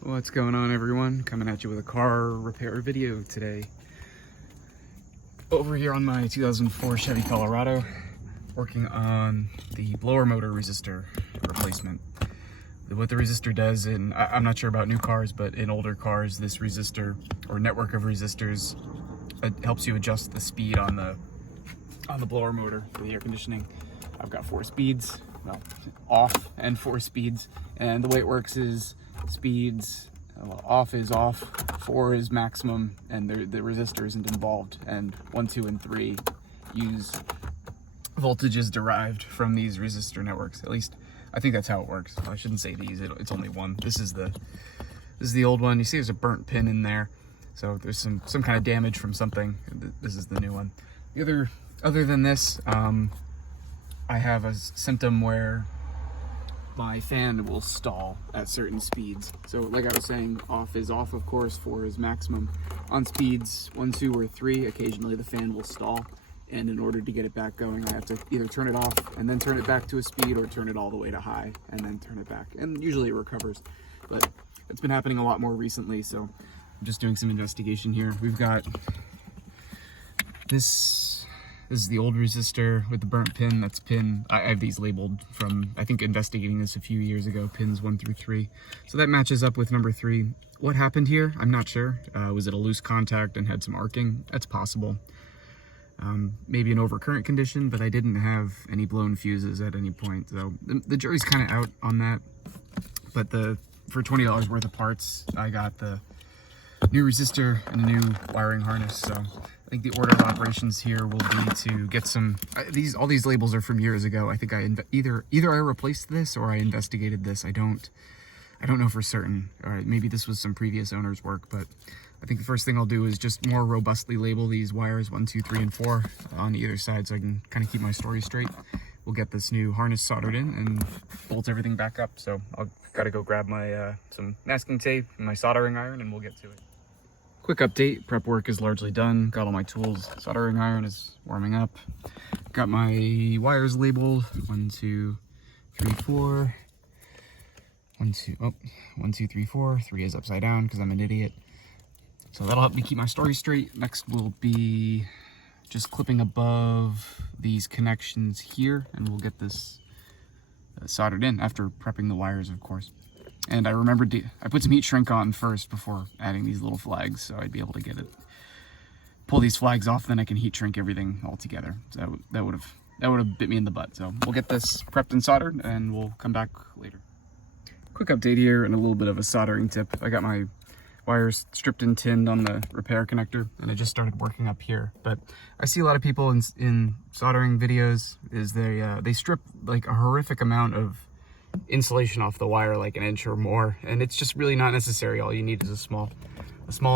What's going on, everyone? Coming at you with a car repair video today. Over here on my 2004 Chevy Colorado, working on the blower motor resistor replacement. What the resistor does, and I'm not sure about new cars, but in older cars, this resistor or network of resistors helps you adjust the speed on the blower motor for the air conditioning. I've got 4 speeds, well, off and 4 speeds, and the way it works is speeds, off is off, 4 is maximum, and the resistor isn't involved, and 1, 2, and 3 use voltages derived from these resistor networks. At least I think that's how it works. I shouldn't say these, it's only one. This is the old one. You see there's a burnt pin in there, so there's some kind of damage from something. This is the new one. Other than this, I have a symptom where my fan will stall at certain speeds. So like I was saying, off is off, of course, 4 is maximum. On speeds 1, 2, or 3, occasionally the fan will stall. And in order to get it back going, I have to either turn it off and then turn it back to a speed, or turn it all the way to high and then turn it back. And usually it recovers, but it's been happening a lot more recently, so I'm just doing some investigation here. We've got this is the old resistor with the burnt pin. That's pin, I have these labeled from, I think, investigating this a few years ago, pins 1 through 3. So that matches up with number 3. What happened here? I'm not sure. Was it a loose contact and had some arcing? That's possible. Maybe an overcurrent condition, but I didn't have any blown fuses at any point. So the jury's kind of out on that. But for $20 worth of parts, I got the new resistor and a new wiring harness. So I think the order of operations here will be to get some, all these labels are from years ago. I think either I replaced this or I investigated this. I don't know for certain. All right, maybe this was some previous owner's work, but I think the first thing I'll do is just more robustly label these wires 1, 2, 3, and 4 on either side, so I can kind of keep my story straight. We'll get this new harness soldered in and bolt everything back up. So I've got to go grab my some masking tape and my soldering iron, and we'll get to it. Quick update, prep work is largely done. Got all my tools. Soldering iron is warming up. Got my wires labeled 1, 2, 3, 4. 1, 2, 3, 4. 3 is upside down because I'm an idiot. So that'll help me keep my story straight. Next will be just clipping above these connections here, and we'll get this soldered in after prepping the wires, of course. And I remembered I put some heat shrink on first before adding these little flags, so I'd be able to pull these flags off, then I can heat shrink everything all together. So that would have bit me in the butt. So we'll get this prepped and soldered, and we'll come back later. Quick update here and a little bit of a soldering tip. I got my wires stripped and tinned on the repair connector, and I just started working up here. But I see a lot of people in soldering videos is they strip like a horrific amount of insulation off the wire, like 1 inch or more, and it's just really not necessary. All you need is a small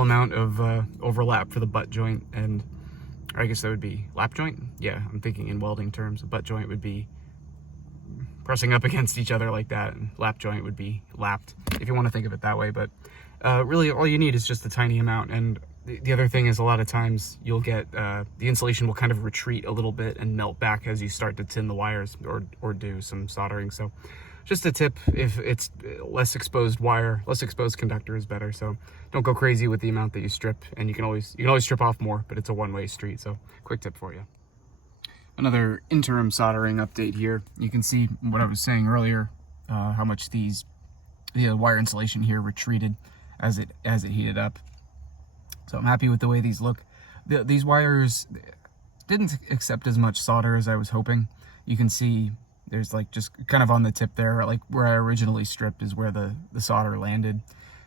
amount of overlap for the butt joint, and I guess that would be lap joint. Yeah, I'm thinking in welding terms. A butt joint would be pressing up against each other like that, and lap joint would be lapped, if you want to think of it that way. But really all you need is just a tiny amount. And the other thing is, a lot of times you'll get the insulation will kind of retreat a little bit and melt back as you start to tin the wires or do some soldering. So just a tip, if it's less exposed wire, less exposed conductor is better. So don't go crazy with the amount that you strip, and you can always strip off more, but it's a one-way street. So quick tip for you. Another interim soldering update here. You can see what I was saying earlier, how much the wire insulation here retreated as it heated up. So I'm happy with the way these look. These wires didn't accept as much solder as I was hoping. You can see there's like just kind of on the tip there, like where I originally stripped is where the solder landed.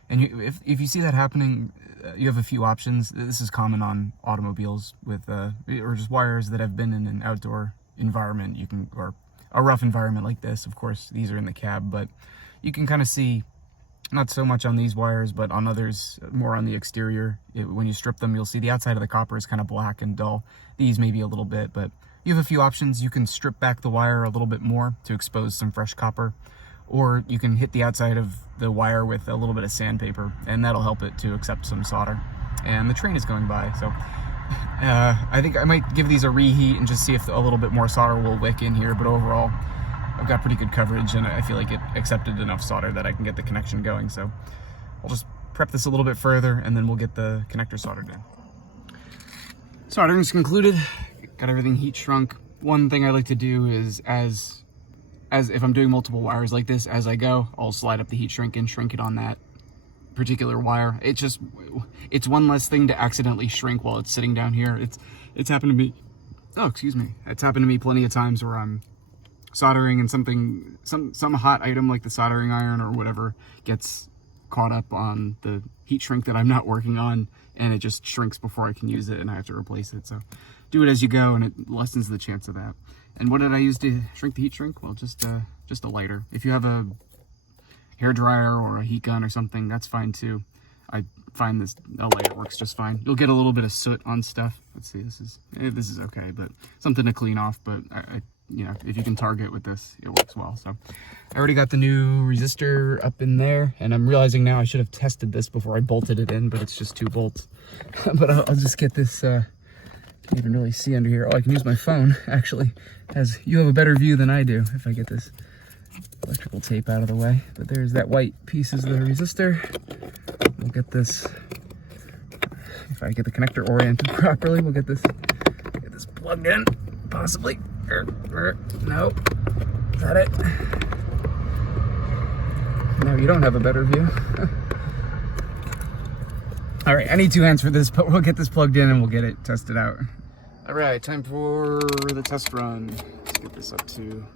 And if you see that happening, you have a few options. This is common on automobiles with or just wires that have been in an outdoor environment. Or a rough environment like this. Of course, these are in the cab, but you can kind of see, not so much on these wires, but on others, more on the exterior. When you strip them, you'll see the outside of the copper is kind of black and dull. These maybe a little bit, but you have a few options. You can strip back the wire a little bit more to expose some fresh copper, or you can hit the outside of the wire with a little bit of sandpaper, and that'll help it to accept some solder. And the train is going by, so I think I might give these a reheat and just see if a little bit more solder will wick in here, but overall I've got pretty good coverage, and I feel like it accepted enough solder that I can get the connection going. So I'll just prep this a little bit further and then we'll get the connector soldered in. Soldering's concluded. Got everything heat shrunk. One thing I like to do is as if I'm doing multiple wires like this, as I go, I'll slide up the heat shrink and shrink it on that particular wire. It's one less thing to accidentally shrink while it's sitting down here. It's happened to me. Oh, excuse me. It's happened to me plenty of times where I'm soldering and some hot item like the soldering iron or whatever gets caught up on the heat shrink that I'm not working on, and it just shrinks before I can use it and I have to replace it. So do it as you go and it lessens the chance of that. And what did I use to shrink the heat shrink? Well, just a lighter. If you have a hair dryer or a heat gun or something, that's fine too. I find this a lighter works just fine. You'll get a little bit of soot on stuff. Let's see, this is okay, but something to clean off. But you know, if you can target with this, it works well. So I already got the new resistor up in there, and I'm realizing now I should have tested this before I bolted it in, but it's just 2 bolts. But I'll just get this. Can't even really see under here. Oh, I can use my phone actually, as you have a better view than I do if I get this electrical tape out of the way. But there's that white piece is the resistor. We'll get this, if I get the connector oriented properly, we'll get this plugged in, possibly. Nope. Is that it? No, you don't have a better view. All right, I need 2 hands for this, but we'll get this plugged in and we'll get it tested out. All right, time for the test run. Let's get this up to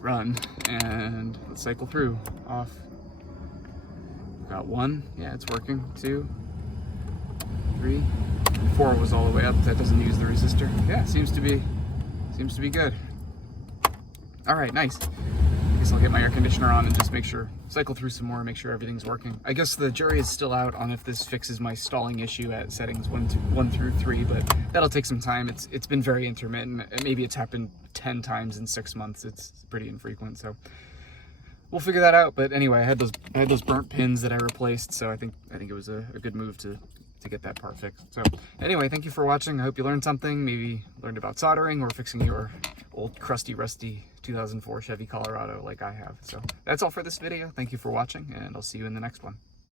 run and let's cycle through. Off. Got 1. Yeah, it's working. 2, 3, 4 was all the way up. That doesn't use the resistor. Yeah, seems to be good. All right, nice. I guess I'll get my air conditioner on and just cycle through some more, make sure everything's working. I guess the jury is still out on if this fixes my stalling issue at settings 1 through 3, but that'll take some time. It's been very intermittent. Maybe it's happened 10 times in 6 months. It's pretty infrequent, so we'll figure that out. But anyway, I had those burnt pins that I replaced, so I think it was a good move to get that part fixed. So anyway, thank you for watching. I hope you learned something, maybe learned about soldering or fixing your old crusty rusty 2004 Chevy Colorado like I have. So that's all for this video. Thank you for watching, and I'll see you in the next one.